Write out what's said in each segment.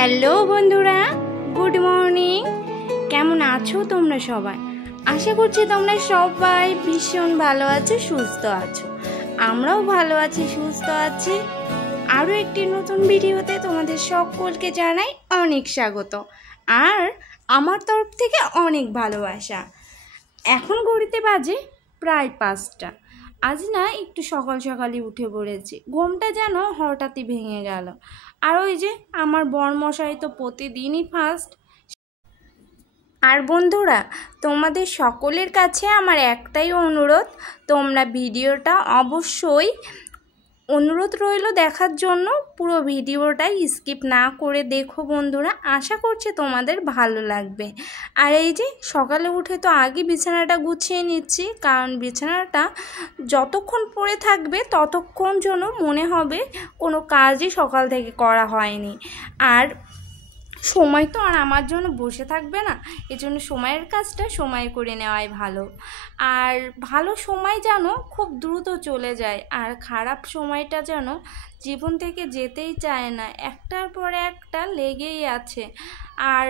Hello বন্ধুরা, good morning. কেমন আছো তোমরা সবাই? আশা করছি তোমরা সবাই ভীষণ ভালো আছো, সুস্থ আছো। আমরাও ভালো আছি, সুস্থ আছি। আরও একটি নতুন ভিডিওতে তোমাদের সকলকে জানাই অনেক স্বাগত আর আমার তরফ থেকে অনেক ভালোবাসা। এখন ঘড়িতে বাজে প্রায় 5টা। আজ না একটু সকাল সকালই উঠে পড়েছি, ঘুমটা যেন হঠাৎই ভেঙে গেল। আর ওই যে আমার বরমশাই তো প্রতিদিনই ফার্স্ট। আর বন্ধুরা, তোমাদের সকলের কাছে আমার একটাই অনুরোধ, তোমরা ভিডিওটা অবশ্যই অনুরোধ রইল দেখার জন্য, পুরো ভিডিওটাই স্কিপ না করে দেখো বন্ধুরা। আশা করছি তোমাদের ভালো লাগবে। আর এই যে সকালে উঠে তো আগে বিছানাটা গুছিয়ে নিচ্ছি, কারণ বিছানাটা যতক্ষণ পড়ে থাকবে ততক্ষণ যেন মনে হবে কোনো কাজই সকাল থেকে করা হয়নি। আর সময় তো আর আমার জন্য বসে থাকবে না, এজন্য সময়ের কাজটা সময় করে নেওয়াই ভালো। আর ভালো সময় যেন খুব দ্রুত চলে যায়, আর খারাপ সময়টা যেন জীবন থেকে যেতেই চায় না, একটার পর একটা লেগেই আছে। আর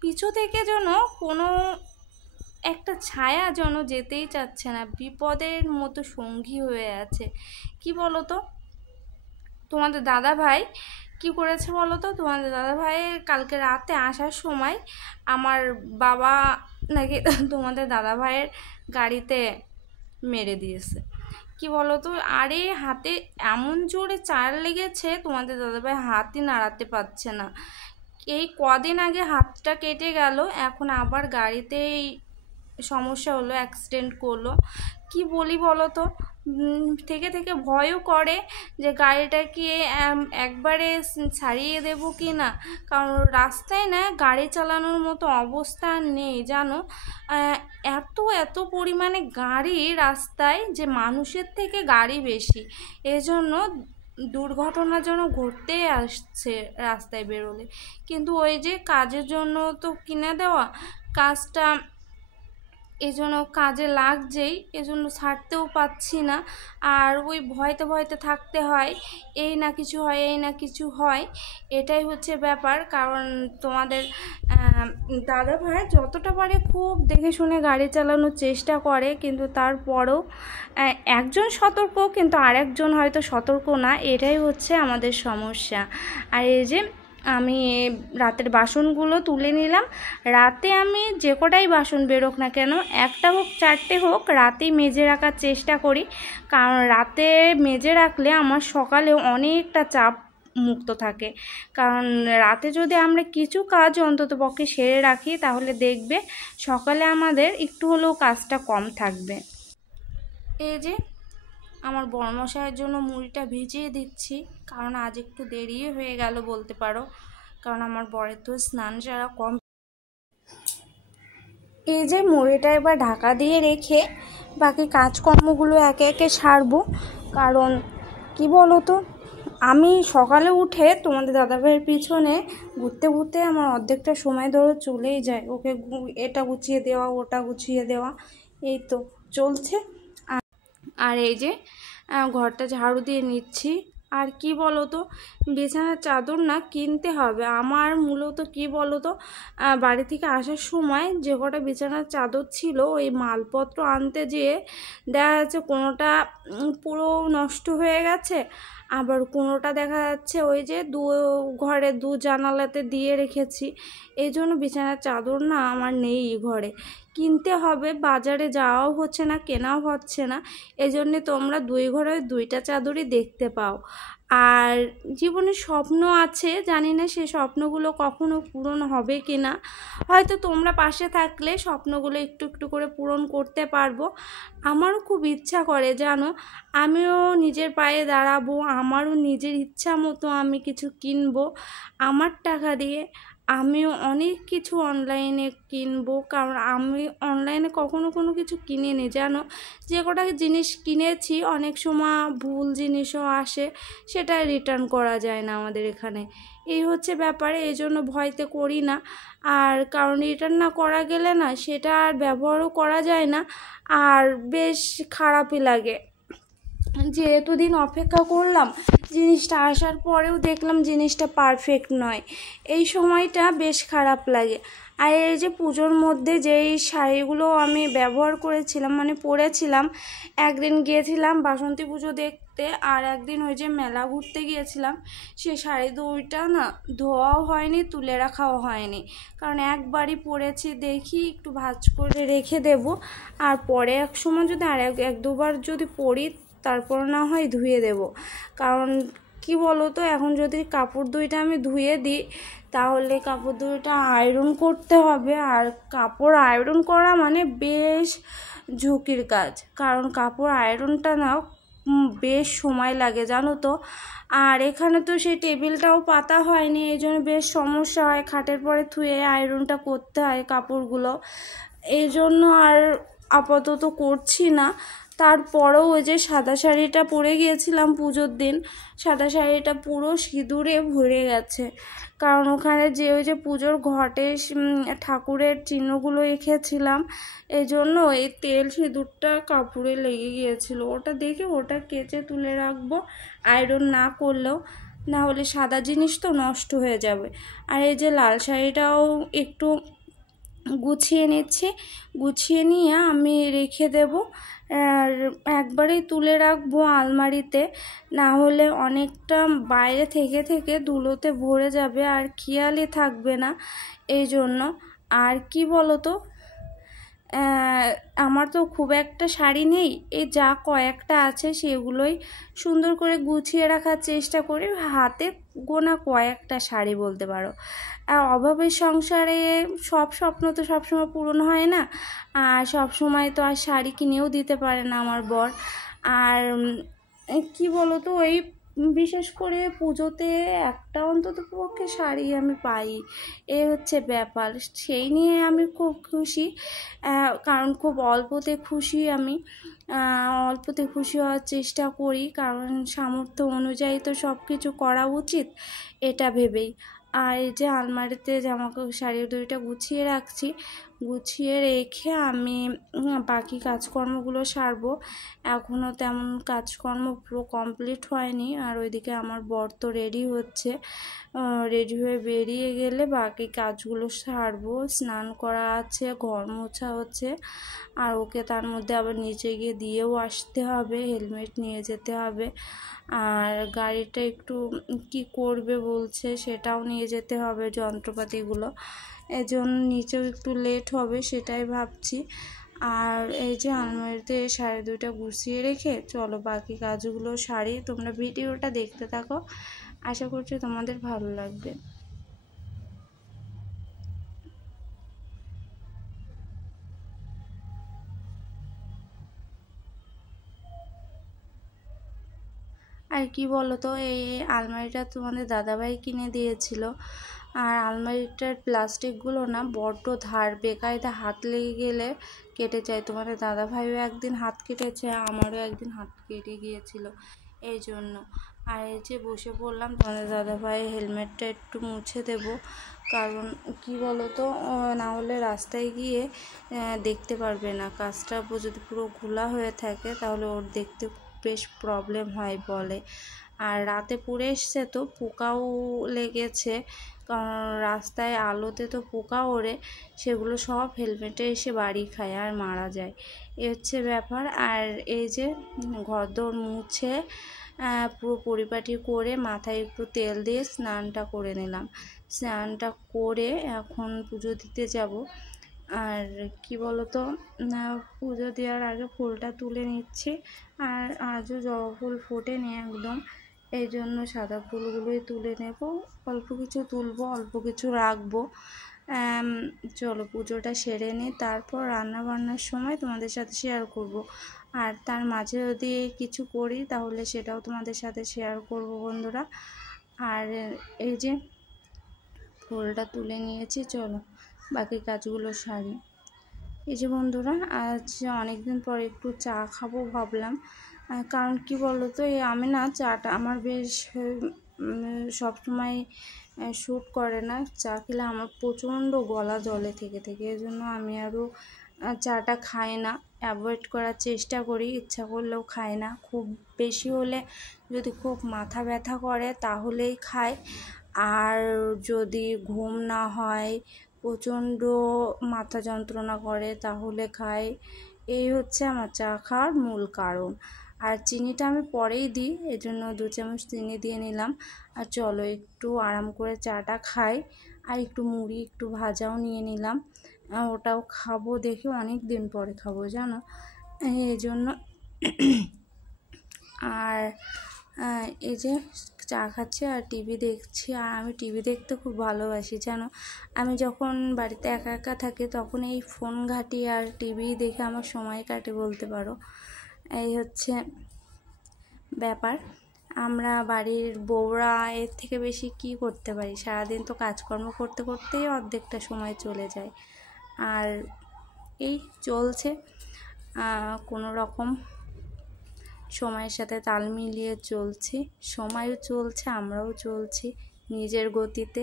পিছু থেকে যেন কোনো একটা ছায়া যেন যেতেই চাচ্ছে না, বিপদের মতো সঙ্গী হয়ে আছে। কি বলো তো, তোমাদের দাদা ভাই কি করেছে বলো তো? তোমাদের দাদা ভাইয়ের কালকে রাতে আসার সময় আমার বাবা নাকি তোমাদের দাদা ভাইয়ের গাড়িতে মেরে দিয়েছে। কি বলো তো, আরে হাতে এমন জোরে চার লেগেছে, তোমাদের দাদা ভাই হাতই নাড়াতে পারছে না। এই কদিন আগে হাতটা কেটে গেল, এখন আবার গাড়িতেই সমস্যা হলো, অ্যাক্সিডেন্ট করলো। কি বলি বলো তো, থেকে থেকে ভয়ও করে যে গাড়িটা কি একবারে ছাড়িয়ে দেবো কি না, কারণ রাস্তায় না গাড়ি চালানোর মতো অবস্থা নেই জানো। এত পরিমাণে গাড়ি রাস্তায় যে মানুষের থেকে গাড়ি বেশি, এজন্য দুর্ঘটনা যেন ঘটতেই আসছে রাস্তায় বেরোলে। কিন্তু ওই যে কাজের জন্য তো কিনে দেওয়া, কাজটা এজন্য কাজে লাগছেই, এজন্য ছাড়তেও পাচ্ছি না। আর ওই ভয়তে ভয়তে থাকতে হয়, এই না কিছু হয়, এই না কিছু হয়, এটাই হচ্ছে ব্যাপার। কারণ তোমাদের দাদা ভাই যতটা পারে খুব দেখে শুনে গাড়ি চালানোর চেষ্টা করে, কিন্তু তারপরও একজন সতর্ক কিন্তু আরেকজন হয়তো সতর্ক না, এটাই হচ্ছে আমাদের সমস্যা। আর এই যে আমি রাতের বাসনগুলো তুলে নিলাম। রাতে আমি যে কটাই বাসন বেরোক না কেন, একটা হোক চারটে হোক, রাতেই মেজে রাখার চেষ্টা করি। কারণ রাতে মেজে রাখলে আমার সকালে অনেকটা চাপ মুক্ত থাকে। কারণ রাতে যদি আমরা কিছু কাজ অন্তত পক্ষে সেরে রাখি, তাহলে দেখবে সকালে আমাদের একটু হলেও কাজটা কম থাকবে। এই যে আমার বরমশাইয়ের জন্য মুড়িটা ভিজিয়ে দিচ্ছি, কারণ আজ একটু দেরি হয়ে গেল বলতে পারো, কারণ আমার বরের তো স্নান সারা কম। এই যে মুড়িটা এবার ঢাকা দিয়ে রেখে বাকি কাজকর্মগুলো একে একে সারবো। কারণ কি বলো তো, আমি সকালে উঠে তোমাদের দাদাভাইয়ের পিছনে ঘুরতে ঘুরতে আমার অর্ধেকটা সময় ধরে চলেই যায়, ওকে এটা গুছিয়ে দেওয়া, ওটা গুছিয়ে দেওয়া, এই তো চলছে। আর এই যে ঘরটা ঝাড়ু দিয়ে নিচ্ছি। আর কি বলো তো, বিছানার চাদর না কিনতে হবে আমার। মূলত কি বলো তো, বাড়ি থেকে আসার সময় যে কটা বিছানার চাদর ছিল, ওই মালপত্র আনতে যেয়ে দেখা যাচ্ছে কোনোটা পুরো নষ্ট হয়ে গেছে, আবার কোনোটা দেখা যাচ্ছে ওই যে ঘরে দু জানালাতে দিয়ে রেখেছি। এই জন্য বিছানার চাদর না আমার নেই ঘরে, কিনতে হবে। বাজারে যাওয়াও হচ্ছে না, কেনাও হচ্ছে না, এজন্যে তোমরা দুই ঘরে দুইটা চাদরই দেখতে পাও। আর জীবনে স্বপ্ন আছে, জানি না সে স্বপ্নগুলো কখনো পূরণ হবে কি না। হয়তো তোমরা পাশে থাকলে স্বপ্নগুলো একটু একটু করে পূরণ করতে পারবো। আমারও খুব ইচ্ছা করে জানো, আমিও নিজের পায়ে দাঁড়াবো, আমারও নিজের ইচ্ছা মতো আমি কিছু কিনবো আমার টাকা দিয়ে। আমিও অনেক কিছু অনলাইনে কিনবো, কারণ আমি অনলাইনে কখনো কোনো কিছু কিনিনি জানো। যে কটা জিনিস কিনেছি অনেক সময় ভুল জিনিসও আসে, সেটা রিটার্ন করা যায় না আমাদের এখানে, এই হচ্ছে ব্যাপারে। এই জন্য ভয়তে করি না। আর কারণ রিটার্ন না করা গেলে না সেটা আর ব্যবহারও করা যায় না, আর বেশ খারাপই লাগে। যে এতদিন অপেক্ষা করলাম, জিনিসটা আসার পরেও দেখলাম জিনিসটা পারফেক্ট নয়। এই সময়টা বেশ খারাপ লাগে। আর এই যে পুজোর মধ্যে যেই শাড়িগুলো আমি ব্যবহার করেছিলাম, মানে পরেছিলাম, একদিন গিয়েছিলাম বাসন্তী পুজো দেখতে, আর একদিন ওই যে মেলা ঘুরতে গিয়েছিলাম, সে শাড়ি দুইটা না ধোয়াও হয়নি, তুলে রাখাও হয়নি। কারণ একবারই পরেছি, দেখি একটু ভাঁজ করে রেখে দেব, আর পরে এক সময় যদি আর এক দুবার যদি পরি তারপর না হয় ধুয়ে দেব। কারণ কি বলো তো, এখন যদি কাপড় দুইটা আমি ধুয়ে দিই তাহলে কাপড় দুইটা আয়রন করতে হবে, আর কাপড় আয়রন করা মানে বেশ ঝুঁকির কাজ। কারণ কাপড় আয়রনটা না বেশ সময় লাগে জানো তো। আর এখানে তো সেই টেবিলটাও পাতা হয়নি, এই জন্য বেশ সমস্যা হয়, খাটের পরে থুয়ে আয়রনটা করতে হয় কাপড়গুলো। এই জন্য আর আপাতত করছি না। তারপরেও ওই যে সাদা শাড়িটা পরে গিয়েছিলাম পুজোর দিন, সাদা শাড়িটা পুরো সিঁদুরে ভরে গেছে। কারণ ওখানে যে ওই যে পুজোর ঘটে ঠাকুরের চিহ্নগুলো এঁকেছিলাম, এই জন্য এই তেল সিঁদুরটা কাপড়ে লেগে গিয়েছিল। ওটা দেখে ওটা কেচে তুলে রাখবো, আয়রন না করলেও, না হলে সাদা জিনিস তো নষ্ট হয়ে যাবে। আর এই যে লাল শাড়িটাও একটু গুছিয়ে নিচ্ছি, গুছিয়ে নিয়ে আমি রেখে দেব, আর একবারেই তুলে রাখবো আলমারিতে, না হলে অনেকটা বাইরে থেকে থেকে ধুলোতে ভরে যাবে আর খেয়ালই থাকবে না। এই জন্য আর কি বলো তো, আমার তো খুব একটা শাড়ি নেই, এই যা কয়েকটা আছে সেগুলোই সুন্দর করে গুছিয়ে রাখার চেষ্টা করি। হাতে গোনা কয়েকটা শাড়ি বলতে পারো। আর অভাবের সংসারে সব স্বপ্ন তো সবসময় পূরণ হয় না, আর সব সময় তো আর শাড়ি কিনেও দিতে পারে না আমার বর। আর কি বলো তো, ওই বিশেষ করে পুজোতে একটা অন্তত পক্ষে শাড়ি আমি পাই, এ হচ্ছে ব্যাপার। সেই নিয়ে আমি খুব খুশি, কারণ খুব অল্পতে খুশি আমি, অল্পতে খুশি হওয়ার চেষ্টা করি, কারণ সামর্থ্য অনুযায়ী তো সব কিছু করা উচিত, এটা ভেবেই। আর এই যে আলমারিতে জামাকাপড় শাড়ি দুইটা গুছিয়ে রাখছি, গুছিয়ে রেখে আমি বাকি কাজকর্মগুলো সারবো। এখনও তেমন কাজকর্ম পুরো কমপ্লিট হয়নি। আর ওইদিকে আমার বর তো রেডি হচ্ছে, রেডি হয়ে বেরিয়ে গেলে বাকি কাজগুলো সারবো। স্নান করা আছে, ঘর মোছা হচ্ছে, আর ওকে তার মধ্যে আবার নিচে গিয়ে দিয়েও আসতে হবে, হেলমেট নিয়ে যেতে হবে। আর গাড়িটা একটু কি করবে বলছে, সেটাও নিয়ে যেতে হবে, যন্ত্রপাতিগুলো। এজন্য নিচেও একটু লেট হবে, সেটাই ভাবছি। আর এই যে আলমারিতে শাড়ি দুইটা গুছিয়ে রেখে চলো বাকি কাজগুলো সারি। তোমরা ভিডিওটা দেখতে থাকো, আশা করছি তোমাদের ভালো লাগবে। আর কি বলো তো, এই আলমারিটা তোমাদের দাদাভাই কিনে দিয়েছিল। আর আলমারিটার প্লাস্টিকগুলো না বড্ড ধার, বেকায়দা হাত লেগে গেলে কেটে যায়। তোমাদের দাদাভাইও একদিন হাত কেটেছে, আমারও একদিন হাত কেটে গিয়েছিল, এই জন্য। আর এই যে বসে পড়লাম, তোমাদের দাদাভাই হেলমেটটা একটু মুছে দেব, কারণ কি বলো তো, না হলে রাস্তায় গিয়ে দেখতে পারবে না। কাজটা যদি পুরো ঘোলা হয়ে থাকে তাহলে ওর দেখতে বেশ প্রবলেম হয় বলে। আর রাতে পুড়ে এসছে তো পোকাও লেগেছে, কারণ রাস্তায় আলোতে তো পোকা ওড়ে, সেগুলো সব হেলমেটে এসে বাড়ি খায় আর মারা যায়, এ হচ্ছে ব্যাপার। আর এই যে ঘরদোর মুছে পুরো পরিপাটি করে মাথায় একটু তেল দিয়ে স্নানটা করে নিলাম। স্নানটা করে এখন পুজো দিতে যাব। আর কি বলো তো, পুজো দেওয়ার আগে ফুলটা তুলে নিচ্ছি, আর আজও জবা ফুল ফোটেনি একদম, এই জন্য সাদা ফুলগুলোই তুলে নেব। অল্প কিছু তুলবো, অল্প কিছু রাখবো। চলো পুজোটা সেরে নিই, তারপর রান্না বান্নার সময় তোমাদের সাথে শেয়ার করব। আর তার মাঝে যদি কিছু করি তাহলে সেটাও তোমাদের সাথে শেয়ার করব বন্ধুরা। আর এই যে ফুলটা তুলে নিয়েছি, চলো বাকি কাজগুলো সারি। এই যে বন্ধুরা, আজ অনেক দিন পর একটু চা খাবো ভাবলাম, কারণ কি বলো তো, আমি না চাটা আমার বেশ সবসময় শ্যুট করে না, চা খেলে আমার প্রচণ্ড গলা জলে থেকে থেকে, এই জন্য আমি আরও চাটা খায় না, অ্যাভয়েড করার চেষ্টা করি, ইচ্ছা করলেও খায় না। খুব বেশি হলে যদি খুব মাথা ব্যথা করে তাহলেই খায়, আর যদি ঘুম না হয়, প্রচণ্ড মাথা যন্ত্রণা করে তাহলে খায়। এই হচ্ছে আমার চা খাওয়ার মূল কারণ। আর চিনিটা আমি পরেই দিই, এজন্য 2 চামচ চিনি দিয়ে নিলাম। আর চলো একটু আরাম করে চাটা খাই, আর একটু মুড়ি একটু ভাজাও নিয়ে নিলাম, ওটাও খাবো, দেখি অনেক দিন পরে খাবো জানো, এই জন্য। আর এই যে চা খাচ্ছি আর টিভি দেখছি, আর আমি টিভি দেখতে খুব ভালোবাসি জানো। আমি যখন বাড়িতে একা একা থাকি তখন এই ফোন ঘাঁটি আর টিভি দেখে আমার সময় কাটে বলতে পারো। এই হচ্ছে ব্যাপার। আমরা বাড়ির বউরা এর থেকে বেশি কি করতে পারি, সারাদিন তো কাজকর্ম করতে করতেই অর্ধেকটা সময় চলে যায়। আর এই চলছে, কোনো রকম সময়ের সাথে তাল মিলিয়ে চলছি, সময়ও চলছে, আমরাও চলছি নিজের গতিতে।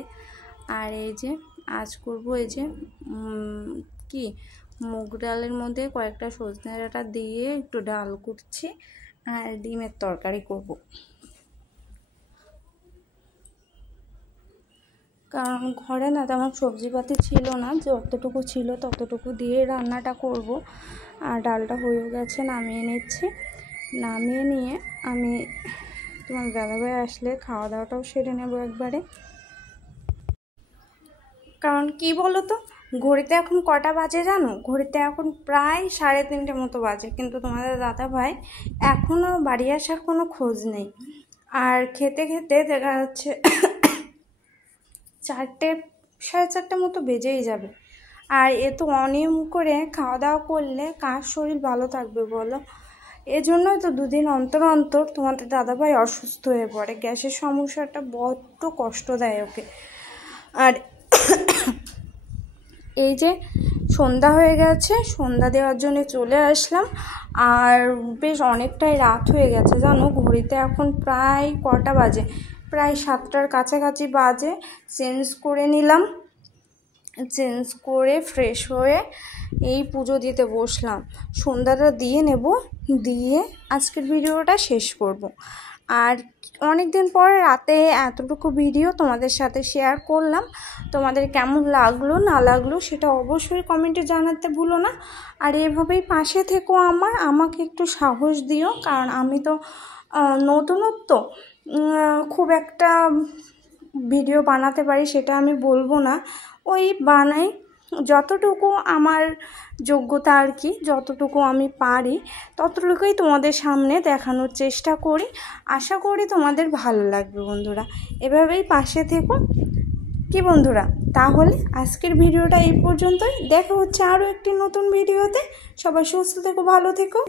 আর এই যে আজ করবো এই যে কি মুগ ডালের মধ্যে কয়েকটা সজনে ডাঁটা দিয়ে একটু ডাল করছি, আর ডিমের তরকারি করব। কারণ ঘরে না তেমন সবজিপাতি ছিল না, যতটুকু ছিল ততটুকু দিয়ে রান্নাটা করব। আর ডালটা হয়ে গেছে, নামিয়ে নিচ্ছি। নামিয়ে নিয়ে আমি তোমার দাদাভাই আসলে খাওয়া দাওয়াটাও সেরে নেব একবারে। কারণ কি বলো তো, ঘড়িতে এখন কটা বাজে জানো? ঘড়িতে এখন প্রায় 3:30 মতো বাজে, কিন্তু তোমাদের দাদাভাই এখনও বাড়ি আসার কোনো খোঁজ নেই। আর খেতে খেতে দেখা যাচ্ছে 4টে 4:30 মতো বেজেই যাবে। আর এ তো অনিয়ম করে খাওয়া দাওয়া করলে কার শরীর ভালো থাকবে বলো? এজন্যই তো 2 দিন অন্তর অন্তর তোমাদের দাদাভাই অসুস্থ হয়ে পড়ে। গ্যাসের সমস্যাটা বড্ড কষ্ট দেয় ওকে। আর এই যে সন্ধ্যা হয়ে গেছে, সন্ধ্যা দেওয়ার জন্য চলে আসলাম। আর বেশ অনেকটাই রাত হয়ে গেছে জানো, ঘড়িতে এখন প্রায় কটা বাজে, প্রায় 7টার কাছাকাছি বাজে। চেঞ্জ করে নিলাম, চেঞ্জ করে ফ্রেশ হয়ে এই পুজো দিতে বসলাম। সন্ধ্যাটা দিয়ে নেব, দিয়ে আজকের ভিডিওটা শেষ করব। আর অনেক দিন পরে রাতে এতটুকু ভিডিও তোমাদের সাথে শেয়ার করলাম। তোমাদের কেমন লাগলো না লাগলো সেটা অবশ্যই কমেন্টে জানাতে ভুলো না। আর এভাবেই পাশে থেকো, আমাকে একটু সাহস দিও, কারণ আমি তো নতুনত্ব, খুব একটা ভিডিও বানাতে পারি সেটা আমি বলবো না, ওই বানাই যতটুকু আমার যোগ্যতা আর কি, যতটুকু আমি পারি ততটুকুই তোমাদের সামনে দেখানোর চেষ্টা করি। আশা করি তোমাদের ভালো লাগবে বন্ধুরা, এভাবেই পাশে থেকো কি বন্ধুরা। তাহলে আজকের ভিডিওটা এই পর্যন্তই, দেখা হচ্ছে আরও একটি নতুন ভিডিওতে। সবাই সুস্থ থেকো, ভালো থেকো।